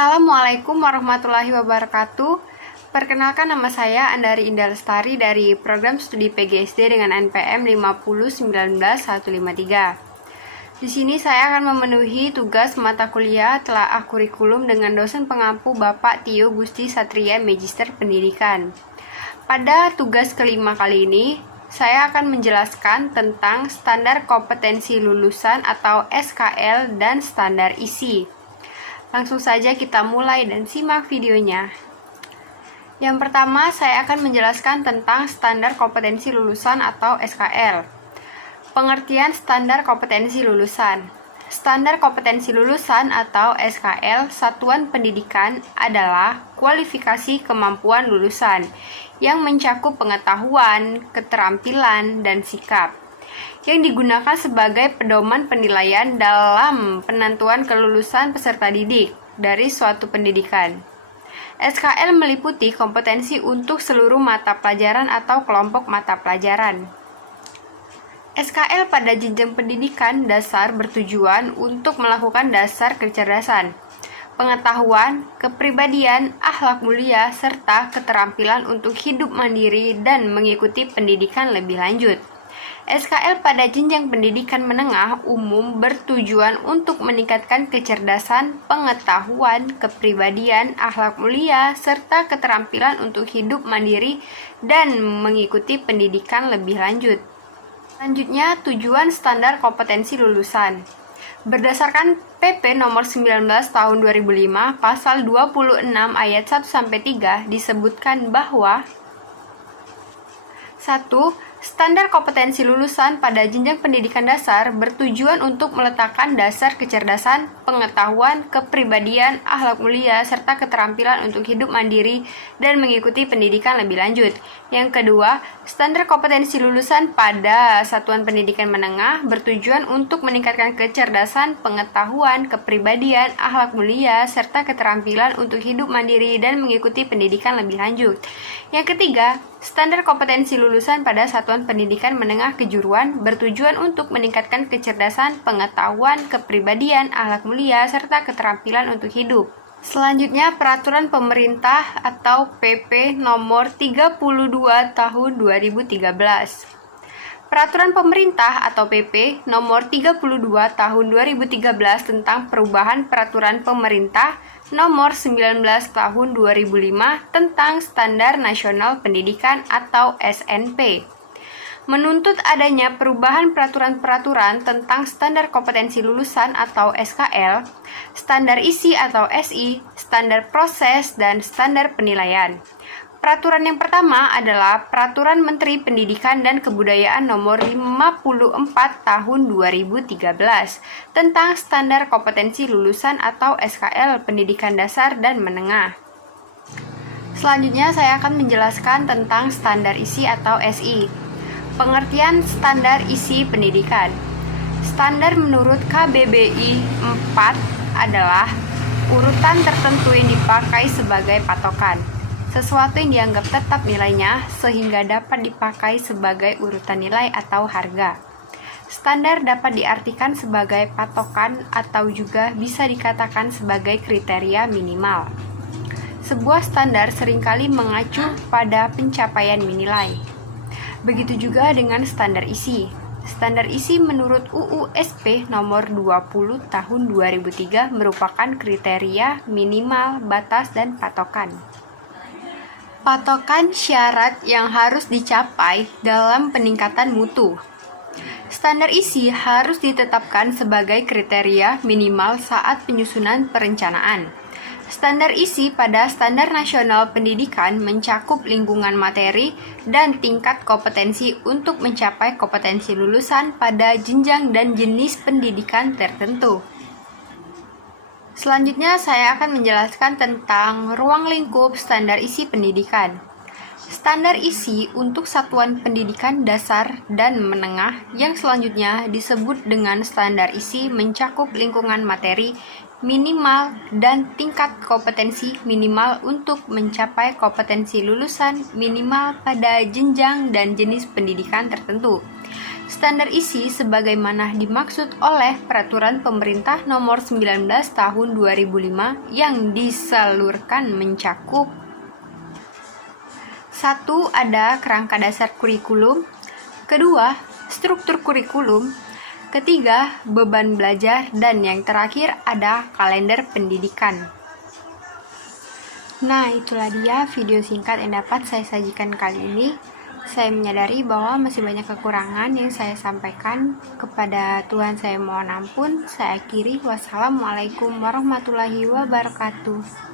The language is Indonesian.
Assalamualaikum warahmatullahi wabarakatuh. Perkenalkan, nama saya Andari Indah Lestari dari program studi PGSD dengan NPM 5019153. Di sini saya akan memenuhi tugas mata kuliah telaah kurikulum dengan dosen pengampu Bapak Tio Gusti Satria, Magister Pendidikan. Pada tugas kelima kali ini, saya akan menjelaskan tentang standar kompetensi lulusan atau SKL dan standar isi. Langsung saja kita mulai dan simak videonya. Yang pertama, saya akan menjelaskan tentang standar kompetensi lulusan atau SKL. Pengertian standar kompetensi lulusan. Standar kompetensi lulusan atau SKL satuan pendidikan adalah kualifikasi kemampuan lulusan yang mencakup pengetahuan, keterampilan, dan sikap yang digunakan sebagai pedoman penilaian dalam penentuan kelulusan peserta didik dari suatu pendidikan. SKL meliputi kompetensi untuk seluruh mata pelajaran atau kelompok mata pelajaran. SKL pada jenjang pendidikan dasar bertujuan untuk melakukan dasar kecerdasan, pengetahuan, kepribadian, akhlak mulia, serta keterampilan untuk hidup mandiri dan mengikuti pendidikan lebih lanjut. SKL pada jenjang pendidikan menengah umum bertujuan untuk meningkatkan kecerdasan, pengetahuan, kepribadian, akhlak mulia, serta keterampilan untuk hidup mandiri dan mengikuti pendidikan lebih lanjut. Selanjutnya, tujuan standar kompetensi lulusan. Berdasarkan PP nomor 19 tahun 2005, pasal 26 ayat 1-3 disebutkan bahwa 1. Standar kompetensi lulusan pada jenjang pendidikan dasar bertujuan untuk meletakkan dasar kecerdasan, pengetahuan, kepribadian, akhlak mulia, serta keterampilan untuk hidup mandiri dan mengikuti pendidikan lebih lanjut. Yang kedua, standar kompetensi lulusan pada satuan pendidikan menengah bertujuan untuk meningkatkan kecerdasan, pengetahuan, kepribadian, akhlak mulia, serta keterampilan untuk hidup mandiri dan mengikuti pendidikan lebih lanjut. Yang ketiga, standar kompetensi lulusan pada satuan pendidikan menengah kejuruan bertujuan untuk meningkatkan kecerdasan, pengetahuan, kepribadian, akhlak mulia, serta keterampilan untuk hidup. Selanjutnya, Peraturan Pemerintah atau PP nomor 32 tahun 2013. Peraturan Pemerintah atau PP nomor 32 tahun 2013 tentang perubahan Peraturan Pemerintah nomor 19 tahun 2005 tentang Standar Nasional Pendidikan atau SNP. Menuntut adanya perubahan peraturan-peraturan tentang standar kompetensi lulusan atau SKL, standar isi atau SI, standar proses, dan standar penilaian. Peraturan yang pertama adalah Peraturan Menteri Pendidikan dan Kebudayaan Nomor 54 Tahun 2013 tentang Standar Kompetensi Lulusan atau SKL Pendidikan Dasar dan Menengah. Selanjutnya saya akan menjelaskan tentang standar isi atau SI. Pengertian standar isi pendidikan. Standar menurut KBBI 4 adalah urutan tertentu yang dipakai sebagai patokan. Sesuatu yang dianggap tetap nilainya sehingga dapat dipakai sebagai urutan nilai atau harga. Standar dapat diartikan sebagai patokan atau juga bisa dikatakan sebagai kriteria minimal. Sebuah standar seringkali mengacu pada pencapaian nilai. Begitu juga dengan standar isi. Standar isi menurut UU SP nomor 20 tahun 2003 merupakan kriteria minimal, batas, dan patokan. Patokan syarat yang harus dicapai dalam peningkatan mutu. Standar isi harus ditetapkan sebagai kriteria minimal saat penyusunan perencanaan. Standar isi pada Standar Nasional Pendidikan mencakup lingkungan materi dan tingkat kompetensi untuk mencapai kompetensi lulusan pada jenjang dan jenis pendidikan tertentu. Selanjutnya saya akan menjelaskan tentang ruang lingkup standar isi pendidikan. Standar isi untuk satuan pendidikan dasar dan menengah yang selanjutnya disebut dengan standar isi mencakup lingkungan materi minimal dan tingkat kompetensi minimal untuk mencapai kompetensi lulusan minimal pada jenjang dan jenis pendidikan tertentu. Standar isi sebagaimana dimaksud oleh Peraturan Pemerintah Nomor 19 Tahun 2005 yang disalurkan mencakup: 1. Ada kerangka dasar kurikulum. 2. Struktur kurikulum. 3. Beban belajar. Dan yang terakhir ada kalender pendidikan. Nah, itulah dia video singkat yang dapat saya sajikan kali ini. Saya menyadari bahwa masih banyak kekurangan yang saya sampaikan. Kepada Tuhan saya mohon ampun. Saya akhiri. Wassalamualaikum warahmatullahi wabarakatuh.